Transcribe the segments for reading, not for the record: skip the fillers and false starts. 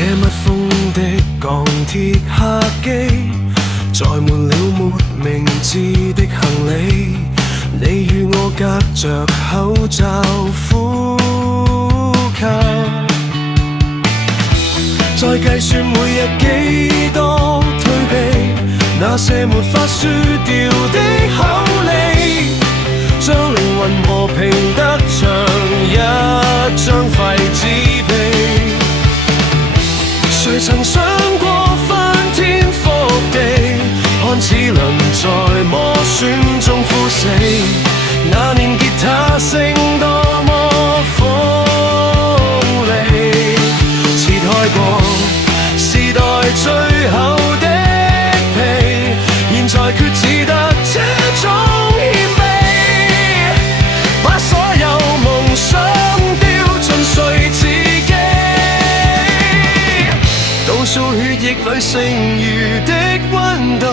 這密封的鋼鐵客機，載滿了沒名字的行李。你與我隔着口罩呼吸，再計算每日幾多退避，那些沒法輸掉的口利，將靈魂和平得像一張廢紙皮。誰曾想過翻天覆地，看齒輪在磨損中枯死，那年吉他聲多麼鋒利，切開過時代最後的皮，現在決只得這種謙卑，把所有夢想丟進碎自己，倒數血液裏剩餘的溫度，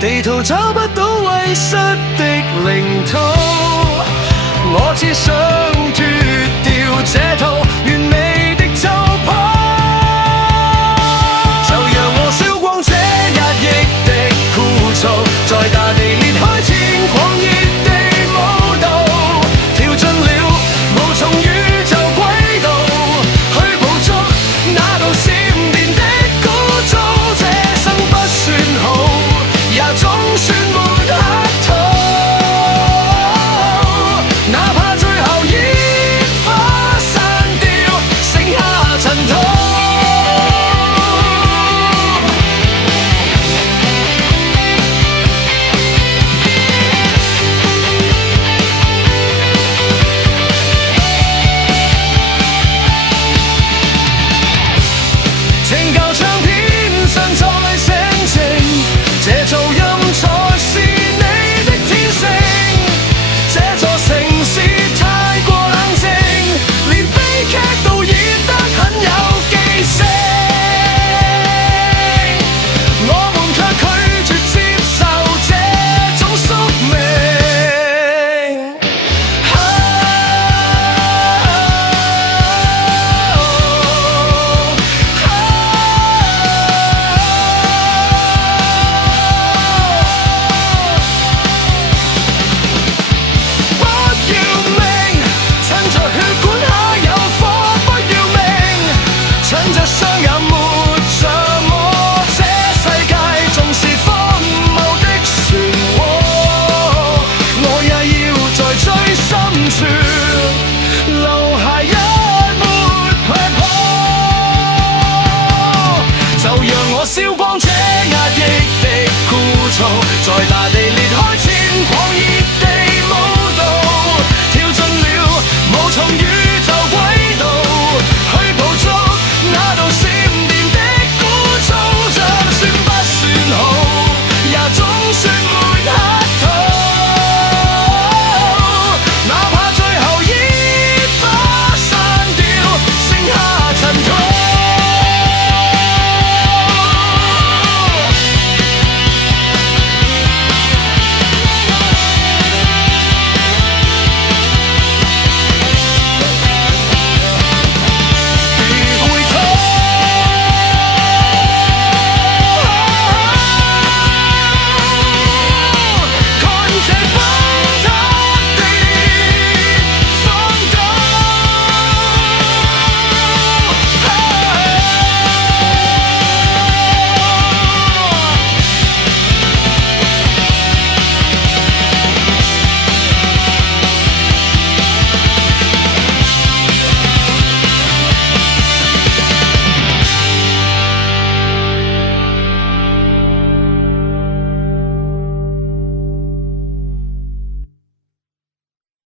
地圖找不到遺失的領土，我只想脫掉這套完美的週譜，就讓我燒光這壓抑的枯燥，在大地裂開天狂熱的舞蹈，跳進了無從宇宙軌道，去捕捉那道閃電的鼓噪，這生不算好，也總算沒客套，哪怕最後煙花散掉，剩下塵土。請舊唱片上再寫情，這噪音才是你的天性，這座城市太過冷靜，連悲劇都演得很有記性，我們卻拒絕接受這種宿命。不要命，趁着血管下有火，不要命，趁着傷也沒着魔，這世界縱是荒謬的漩渦，我也要在最深處留下一抹血泡，就讓我燒光這壓抑的枯燥，在